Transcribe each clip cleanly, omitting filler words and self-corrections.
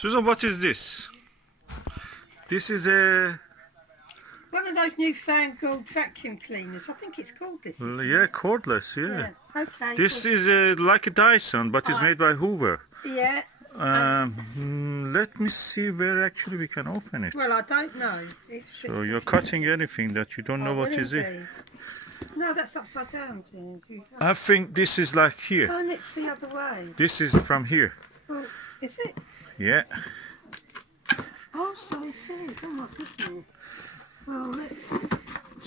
Susan, what is this? This is a... one of those newfangled vacuum cleaners. I think it's cordless. Yeah, cordless, yeah. Okay. This is like a Dyson, but it's made by Hoover. Yeah. Let me see where actually we can open it. Well, I don't know. So you're cutting anything that you don't know what is it. No, that's upside down. I think this is like here. Turn it the other way. This is from here. Well, is it? Yeah. Oh, so it is. Oh my goodness. Well, let's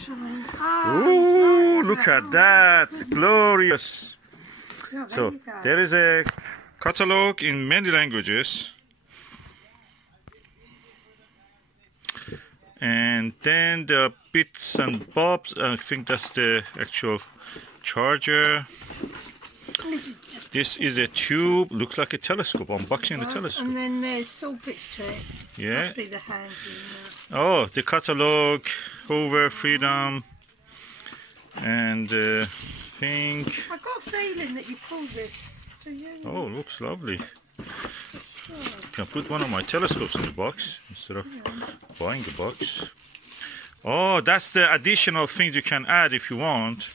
try. Oh, look at that. Glorious. Oh, So there is a catalog in many languages. And then the bits and bobs. I think that's the actual charger. This is a tube. Looks like a telescope. Unboxing the telescope. And then there's all bits to it. Yeah. Must be the hand. Oh, the catalog, Hoover, Freedom, and pink. I got a feeling that you pulled this. Do you? Oh, looks lovely. Can put one of my telescopes in the box instead of buying the box. Oh, that's the additional things you can add if you want.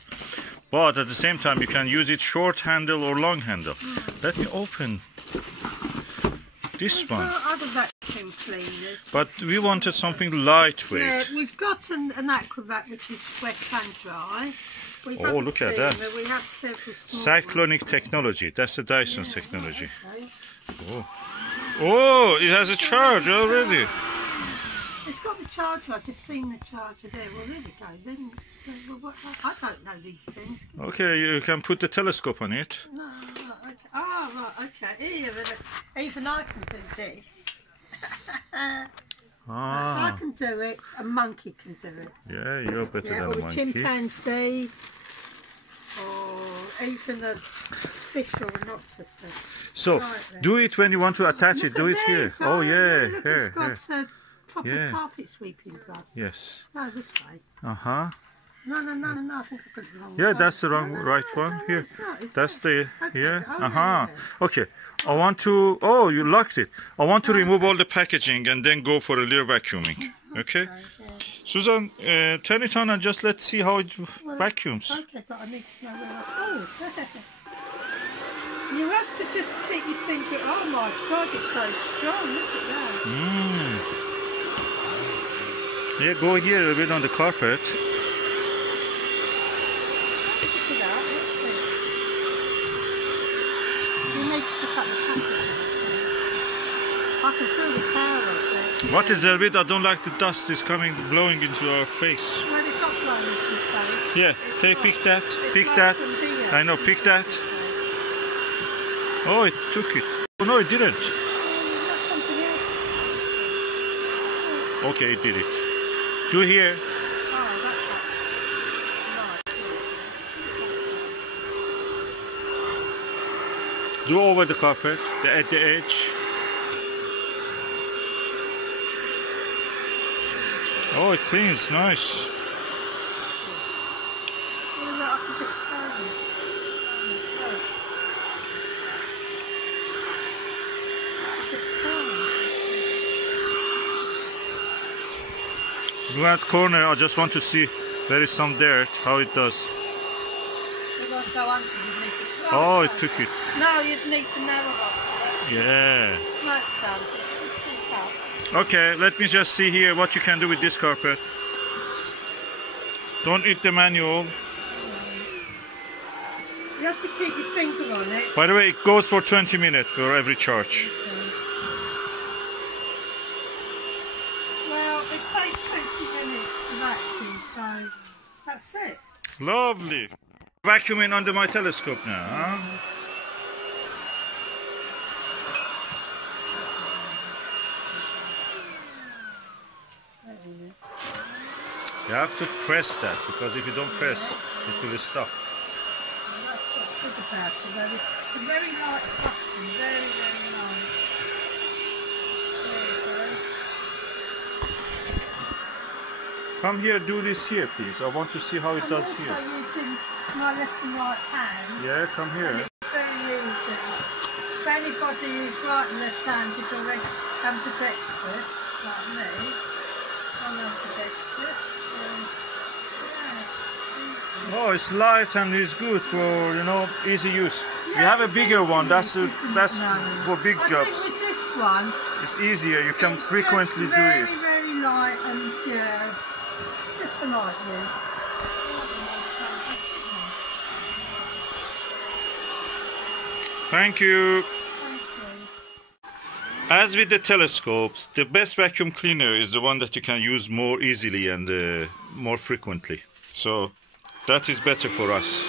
But at the same time, you can use it short handle or long handle. Let me open this one. We've got other vacuum cleaners. But we wanted something lightweight. Yeah, we've got an Aquavac which is wet and dry. Oh, look at that. We have several small Cyclonic technology. That's the Dyson's technology. Okay. Oh, it has a charge already. It's got the charger. I've just seen the charger there. Well, there we go. Then, I don't know these things. Okay, you can put the telescope on it. No, right, okay. Oh, right, okay. Even I can do this. I can do it. A monkey can do it. Yeah, you're better than a or a monkey. chimpanzee. Or even a fish or an octopus. So, do it when you want to attach it. Do it here. Oh, yeah. Look, Here, it's got here. proper carpet sweeping glove. Yes. No, this way. Uh-huh. No, I think I got it wrong. Yeah, that's the right one. Here. That's the... Yeah. Uh-huh. Okay. I want to... Oh, you locked it. I want to remove all the packaging and then go for a little vacuuming. Okay? Susan, turn it on and just let's see how it vacuums. Okay, but I need to know where oh, you have to just keep your finger. Oh my God, it's so strong. Look at that. Yeah, go here a bit on the carpet. Look at that. You need to pick up the package. I can feel the power of it. What is there bit? I don't like the dust is coming, blowing into our face. Well, it's not blowing into your face. Yeah, pick that, pick that. I know, pick that. Oh, it took it. Oh no, it didn't. Okay, it did it. Do here. Do over the carpet, at the edge. Oh, it cleans, nice. That corner, I just want to see there is some dirt, how it does. Oh, it took it. No, you'd need to narrow up. Yeah. That's done. Okay, let me just see here what you can do with this carpet. Don't eat the manual. You have to keep your finger on it. By the way, it goes for 20 minutes for every charge. Well, it takes 20 minutes to vacuum, so that's it. Lovely. Vacuuming under my telescope now, huh? You have to press that, because if you don't press, it will stop. That's what's good about it, though. It's a very light suction, very, very light. There you go. Come here, do this here, please. I want to see how it does here. I'm also using my left and right hand. Yeah, come here. It's very easy. For anybody who's right and left-handed already. ambidextrous, like me. I'm ambidextrous, so yeah. Oh, it's light and it's good for, you know, easy use. Yeah, We have a it's bigger easy one. That's use, that's no. for big I jobs. think with this one, It's easier. You can it's frequently just do very, it. very light and yeah, just for light use. Thank you. Thank you. As with the telescopes, the best vacuum cleaner is the one that you can use more easily and more frequently. So that is better for us.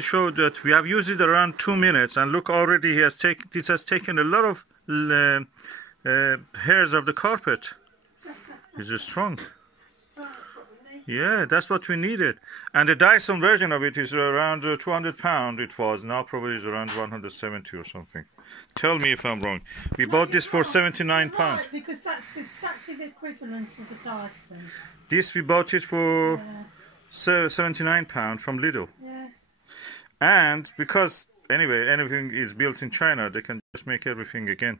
Show that we have used it around 2 minutes, and look, already this has taken a lot of hairs of the carpet. It's strong. Yeah, that's what we needed. And the Dyson version of it is around 200 pounds. It was now probably is around 170 or something. Tell me if I'm wrong. We bought this for 79 pounds. Right, because that's exactly the equivalent of the Dyson. This we bought it for 79 pounds from Lidl. Yeah. And because, anyway, anything is built in China, they can just make everything again.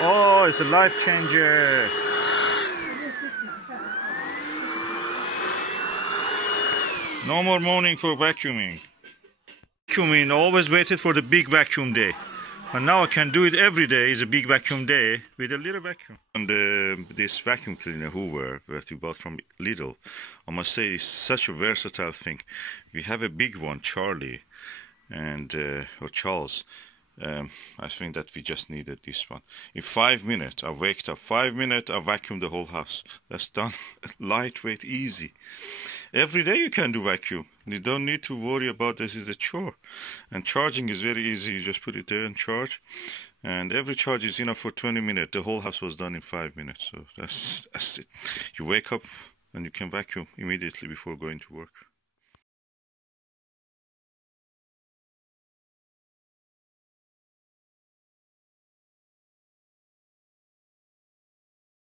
Oh, it's a life changer. No more mourning for vacuuming. Vacuuming, always waited for the big vacuum day. And now I can do it every day. Is a big vacuum day with a little vacuum. And this vacuum cleaner Hoover that we bought from Lidl, I must say, is such a versatile thing. We have a big one, Charlie, and or Charles. I think that we just needed this one. In 5 minutes, I waked up. 5 minutes, I vacuumed the whole house. That's done. Lightweight, easy. Every day you can do vacuum. You don't need to worry about this is a chore. And charging is very easy. You just put it there and charge. And every charge is enough for 20 minutes. The whole house was done in 5 minutes. So that's it. You wake up and you can vacuum immediately before going to work.